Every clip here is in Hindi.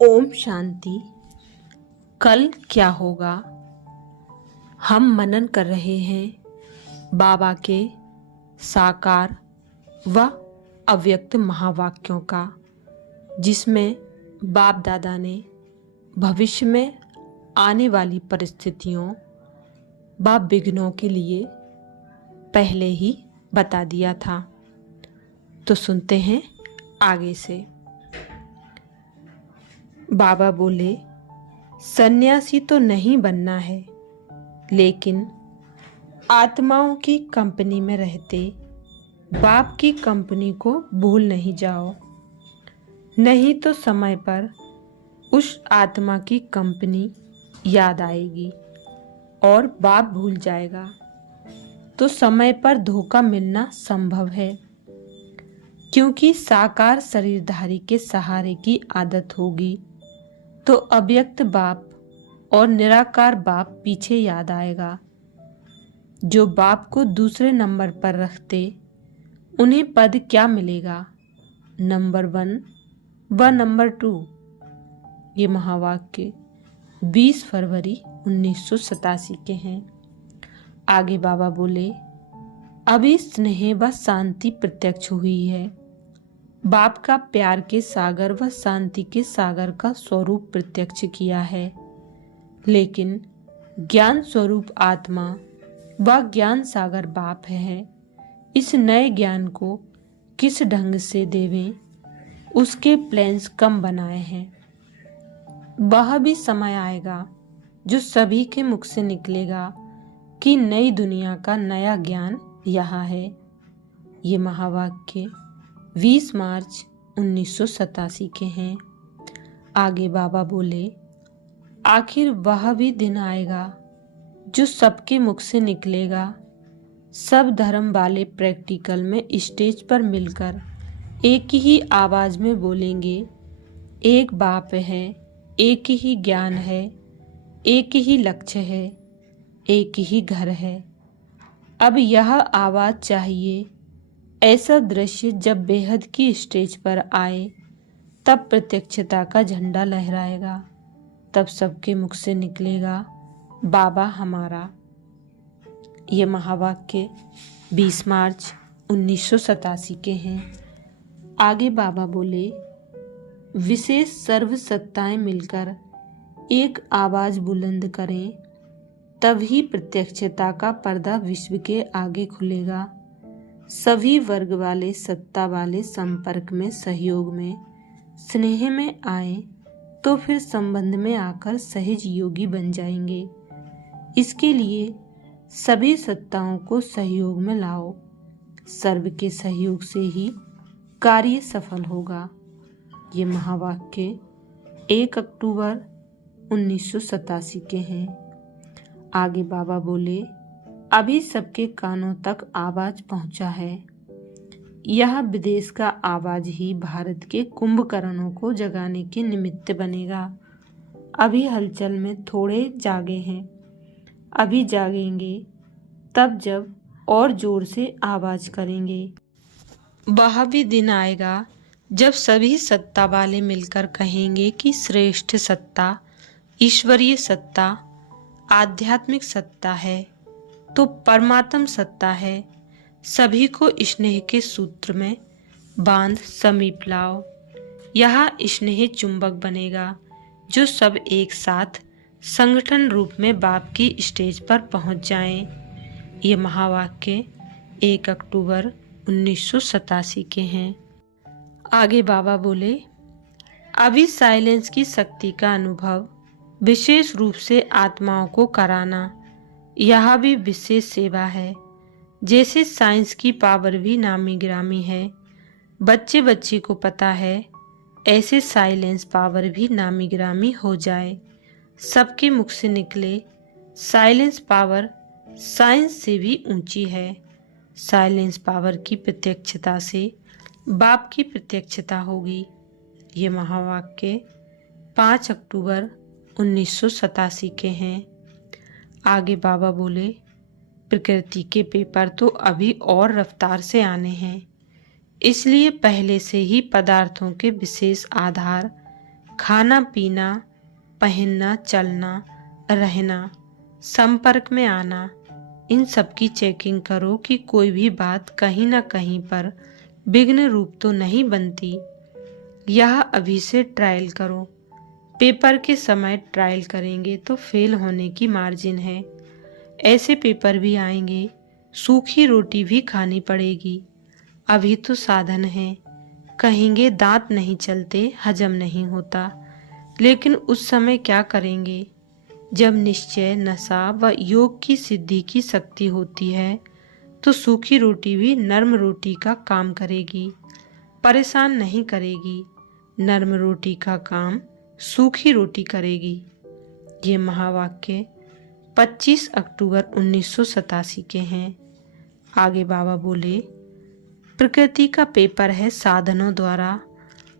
ओम शांति। कल क्या होगा? हम मनन कर रहे हैं बाबा के साकार व अव्यक्त महावाक्यों का, जिसमें बाप दादा ने भविष्य में आने वाली परिस्थितियों व विघ्नों के लिए पहले ही बता दिया था। तो सुनते हैं आगे से। बाबा बोले, सन्यासी तो नहीं बनना है, लेकिन आत्माओं की कंपनी में रहते बाप की कंपनी को भूल नहीं जाओ, नहीं तो समय पर उस आत्मा की कंपनी याद आएगी और बाप भूल जाएगा, तो समय पर धोखा मिलना संभव है, क्योंकि साकार शरीरधारी के सहारे की आदत होगी तो अव्यक्त बाप और निराकार बाप पीछे याद आएगा। जो बाप को दूसरे नंबर पर रखते उन्हें पद क्या मिलेगा? नंबर 1 व नंबर 2। ये महावाक्य 20 फरवरी 1987 के हैं। आगे बाबा बोले, अभी स्नेह व शांति प्रत्यक्ष हुई है। बाप का प्यार के सागर व शांति के सागर का स्वरूप प्रत्यक्ष किया है, लेकिन ज्ञान स्वरूप आत्मा व ज्ञान सागर बाप है। इस नए ज्ञान को किस ढंग से देवें, उसके प्लान्स कम बनाए हैं। वह भी समय आएगा जो सभी के मुख से निकलेगा कि नई दुनिया का नया ज्ञान यहाँ है। ये महावाक्य 20 मार्च 1987 के हैं। आगे बाबा बोले, आखिर वह भी दिन आएगा जो सबके मुख से निकलेगा। सब धर्म वाले प्रैक्टिकल में स्टेज पर मिलकर एक ही आवाज में बोलेंगे, एक बाप है, एक ही ज्ञान है, एक ही लक्ष्य है, एक ही घर है। अब यह आवाज चाहिए। ऐसा दृश्य जब बेहद की स्टेज पर आए, तब प्रत्यक्षता का झंडा लहराएगा, तब सबके मुख से निकलेगा, बाबा हमारा। ये महावाक्य 20 मार्च 1987 के हैं। आगे बाबा बोले, विशेष सर्व सत्ताएं मिलकर एक आवाज बुलंद करें, तभी प्रत्यक्षता का पर्दा विश्व के आगे खुलेगा। सभी वर्ग वाले सत्ता वाले संपर्क में, सहयोग में, स्नेह में आए तो फिर संबंध में आकर सहज योगी बन जाएंगे। इसके लिए सभी सत्ताओं को सहयोग में लाओ। सर्व के सहयोग से ही कार्य सफल होगा। ये महावाक्य 1 अक्टूबर 1987 के हैं। आगे बाबा बोले, अभी सबके कानों तक आवाज पहुंचा है। यह विदेश का आवाज ही भारत के कुंभकर्णों को जगाने के निमित्त बनेगा। अभी हलचल में थोड़े जागे हैं, अभी जागेंगे तब जब और जोर से आवाज करेंगे। वह भी दिन आएगा जब सभी सत्ता वाले मिलकर कहेंगे कि श्रेष्ठ सत्ता ईश्वरीय सत्ता आध्यात्मिक सत्ता है तो परमात्म सत्ता है। सभी को स्नेह के सूत्र में बांध समीप लाओ। यह स्नेह चुंबक बनेगा जो सब एक साथ संगठन रूप में बाप की स्टेज पर पहुंच जाएं। ये महावाक्य 1 अक्टूबर 1987 के हैं। आगे बाबा बोले, अभी साइलेंस की शक्ति का अनुभव विशेष रूप से आत्माओं को कराना, यह भी विशेष सेवा है। जैसे साइंस की पावर भी नामी गिरामी है, बच्चे बच्ची को पता है, ऐसे साइलेंस पावर भी नामी गिरामी हो जाए। सबके मुख से निकले, साइलेंस पावर साइंस से भी ऊंची है। साइलेंस पावर की प्रत्यक्षता से बाप की प्रत्यक्षता होगी। ये महावाक्य 5 अक्टूबर 1987 के हैं। आगे बाबा बोले, प्रकृति के पेपर तो अभी और रफ्तार से आने हैं, इसलिए पहले से ही पदार्थों के विशेष आधार खाना पीना, पहनना, चलना, रहना, संपर्क में आना, इन सब की चेकिंग करो कि कोई भी बात कहीं ना कहीं पर विघ्न रूप तो नहीं बनती। यह अभी से ट्रायल करो। पेपर के समय ट्रायल करेंगे तो फेल होने की मार्जिन है। ऐसे पेपर भी आएंगे, सूखी रोटी भी खानी पड़ेगी। अभी तो साधन है, कहेंगे दांत नहीं चलते, हजम नहीं होता, लेकिन उस समय क्या करेंगे? जब निश्चय, नशा व योग की सिद्धि की शक्ति होती है तो सूखी रोटी भी नर्म रोटी का काम करेगी, परेशान नहीं करेगी। नर्म रोटी का काम सूखी रोटी करेगी। ये महावाक्य 25 अक्टूबर 1987 के हैं। आगे बाबा बोले, प्रकृति का पेपर है साधनों द्वारा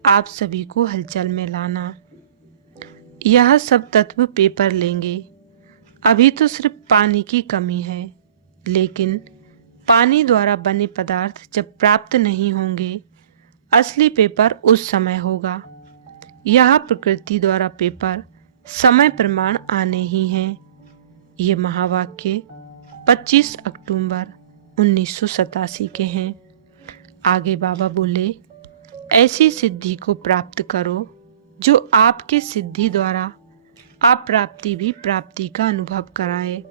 आप सभी को हलचल में लाना। यह सब तत्व पेपर लेंगे। अभी तो सिर्फ पानी की कमी है, लेकिन पानी द्वारा बने पदार्थ जब प्राप्त नहीं होंगे, असली पेपर उस समय होगा। यह प्रकृति द्वारा पेपर समय प्रमाण आने ही हैं। ये महावाक्य 25 अक्टूबर 1987 के हैं। आगे बाबा बोले, ऐसी सिद्धि को प्राप्त करो जो आपके सिद्धि द्वारा आप प्राप्ति भी प्राप्ति का अनुभव कराए।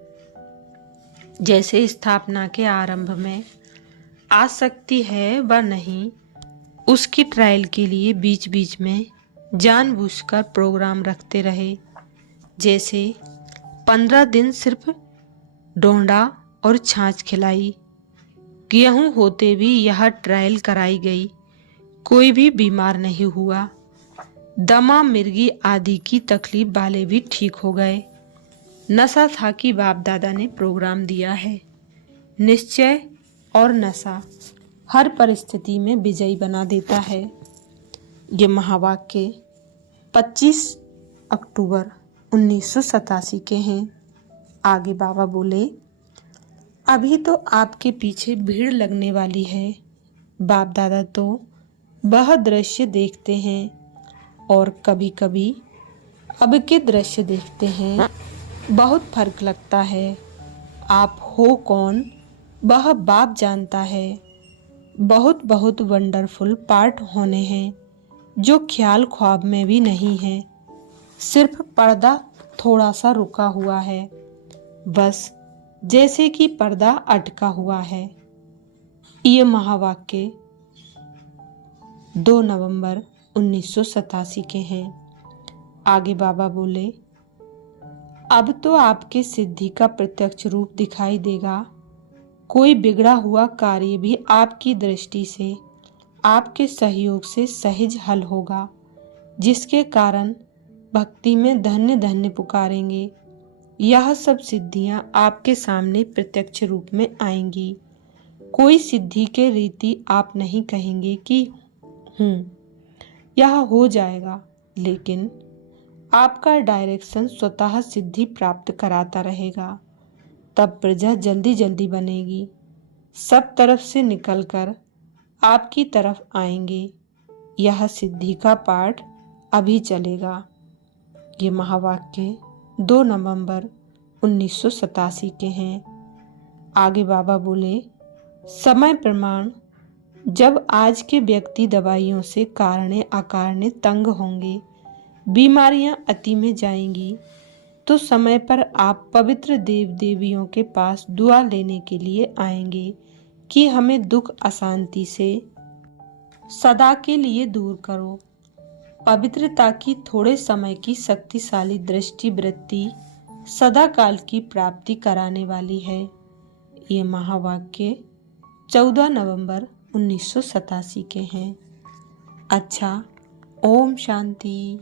जैसे स्थापना के आरंभ में आसक्ति है व नहीं, उसकी ट्रायल के लिए बीच बीच में जानबूझकर प्रोग्राम रखते रहे। जैसे 15 दिन सिर्फ डोंडा और छाछ खिलाई, गेहूं होते भी यह ट्रायल कराई गई, कोई भी बीमार नहीं हुआ। दमा, मिर्गी आदि की तकलीफ वाले भी ठीक हो गए। नशा था कि बाप दादा ने प्रोग्राम दिया है। निश्चय और नशा हर परिस्थिति में विजयी बना देता है। ये महावाक्य 25 अक्टूबर 1987 के हैं। आगे बाबा बोले, अभी तो आपके पीछे भीड़ लगने वाली है। बाप दादा तो वह दृश्य देखते हैं और कभी कभी अब के दृश्य देखते हैं, बहुत फर्क लगता है। आप हो कौन वह बाप जानता है। बहुत बहुत वंडरफुल पार्ट होने हैं जो ख्याल ख्वाब में भी नहीं है। सिर्फ पर्दा थोड़ा सा रुका हुआ है, बस जैसे कि पर्दा अटका हुआ है। ये महावाक्य 2 नवंबर 1987 के हैं। आगे बाबा बोले, अब तो आपके सिद्धि का प्रत्यक्ष रूप दिखाई देगा। कोई बिगड़ा हुआ कार्य भी आपकी दृष्टि से, आपके सहयोग से सहज हल होगा, जिसके कारण भक्ति में धन्य धन्य पुकारेंगे। यह सब सिद्धियां आपके सामने प्रत्यक्ष रूप में आएंगी। कोई सिद्धि के रीति आप नहीं कहेंगे कि यह हो जाएगा, लेकिन आपका डायरेक्शन स्वतः सिद्धि प्राप्त कराता रहेगा। तब प्रजा जल्दी जल्दी बनेगी, सब तरफ से निकलकर आपकी तरफ आएंगे। यह सिद्धि का पाठ अभी चलेगा। ये महावाक्य 2 नवंबर 1987 के हैं। आगे बाबा बोले, समय प्रमाण जब आज के व्यक्ति दवाइयों से कारणे अकारणे तंग होंगे, बीमारियां अति में जाएंगी, तो समय पर आप पवित्र देव देवियों के पास दुआ लेने के लिए आएंगे कि हमें दुख अशांति से सदा के लिए दूर करो। पवित्रता की थोड़े समय की शक्तिशाली दृष्टि वृत्ति सदा काल की प्राप्ति कराने वाली है। ये महावाक्य 14 नवंबर 1987 के हैं। अच्छा, ओम शांति।